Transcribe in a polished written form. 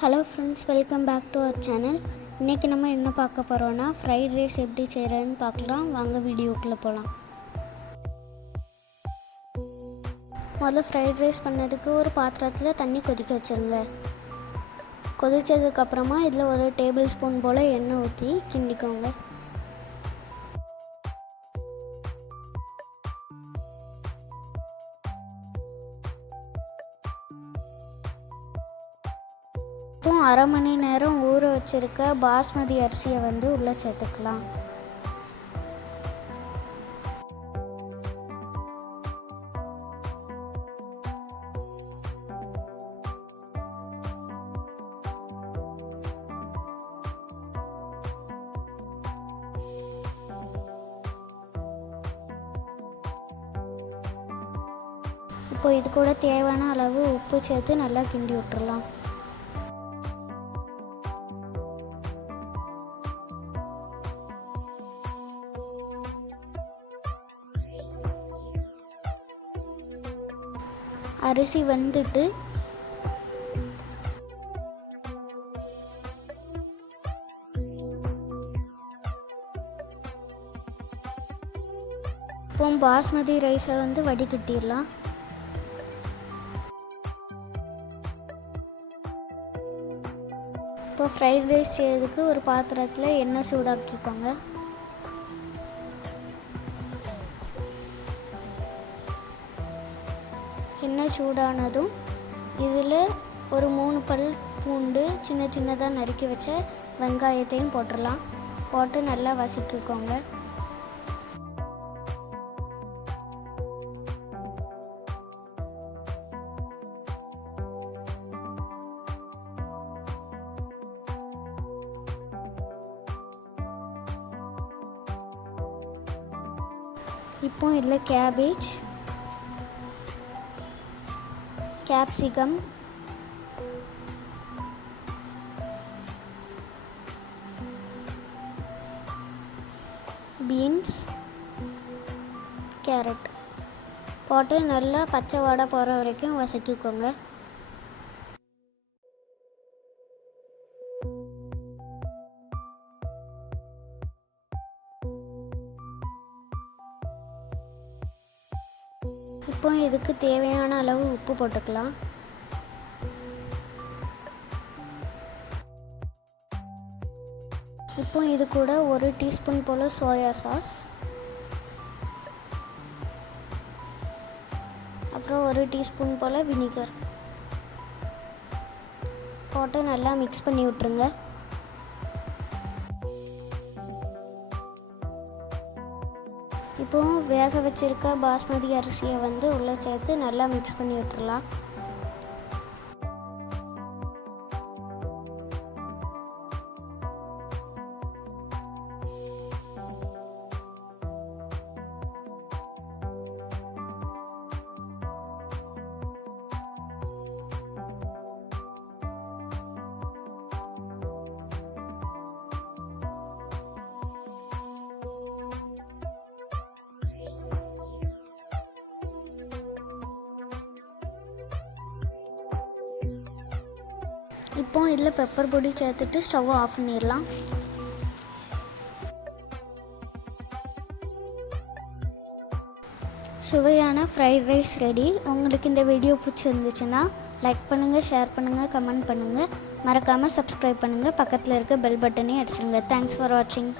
Hello friends, welcome back to our channel. இன்றைக்கி நம்ம என்ன பார்க்க போகிறோன்னா ஃப்ரைட் ரைஸ் எப்படி செய்கிறேன்னு பார்க்கலாம். வாங்க வீடியோக்குள்ளே போகலாம். முதல்ல ஃப்ரைட் ரைஸ் பண்ணதுக்கு ஒரு பாத்திரத்தில் தண்ணி கொதிக்க வச்சுருங்க. கொதித்ததுக்கப்புறமா இதில் ஒரு டேபிள் ஸ்பூன் போல் எண்ணெய் ஊற்றி கிண்டிக்கோங்க. இப்போ அரை மணி நேரம் ஊற வச்சுருக்க பாஸ்மதி அரிசியை உள்ளே சேர்த்துக்கலாம். இப்போ இது கூட தேவையான அளவு உப்பு சேர்த்து நல்லா கிண்டி விட்டுறலாம். அரிசி வெந்துட்டு இப்போ பாஸ்மதி ரைஸை வடிகட்டிடலாம். இப்போ ஃப்ரைட் ரைஸ் செய்யறதுக்கு ஒரு பாத்திரத்தில் எண்ணெய் சூடாக்கிக்கோங்க. எண்ணெய் சூடானதும் இதில் ஒரு 3 பல் பூண்டு சின்ன சின்னதாக நறுக்கி வச்ச வெங்காயத்தையும் போட்டுடலாம். போட்டு நல்லா வதக்கிக்கோங்க. இப்போ இதில் கேபேஜ், கேப்சிகம், பீன்ஸ், கேரட் போட்டு நல்லா பச்சை வாடை போகிற வரைக்கும் வதக்கிக்கோங்க. இப்போ இதுக்கு தேவையான அளவு உப்பு போட்டுக்கலாம். இப்போ இது கூட 1 டீஸ்பூன் போல் சோயா சாஸ், அப்புறம் 1 டீஸ்பூன் போல் வினிகர் போட்டு நல்லா மிக்ஸ் பண்ணி விட்டுருங்க. இப்போ வேக வச்சிருக்க பாஸ்மதி அரிசியை உள்ளே சேர்த்து நல்லா மிக்ஸ் பண்ணி விட்டுறலாம். இப்போ இதில் பெப்பர் பொடி சேர்த்துட்டு ஸ்டவ் ஆஃப் பண்ணிடலாம். சுவையான ஃப்ரைட் ரைஸ் ரெடி. உங்களுக்கு இந்த வீடியோ பிடிச்சிருந்துச்சுன்னா லைக் பண்ணுங்கள், ஷேர் பண்ணுங்கள், கமெண்ட் பண்ணுங்கள். மறக்காமல் சப்ஸ்கிரைப் பண்ணுங்கள். பக்கத்தில் இருக்க பெல் பட்டனையும் அடிச்சிடுங்க. தேங்க்ஸ் ஃபார் வாட்சிங்.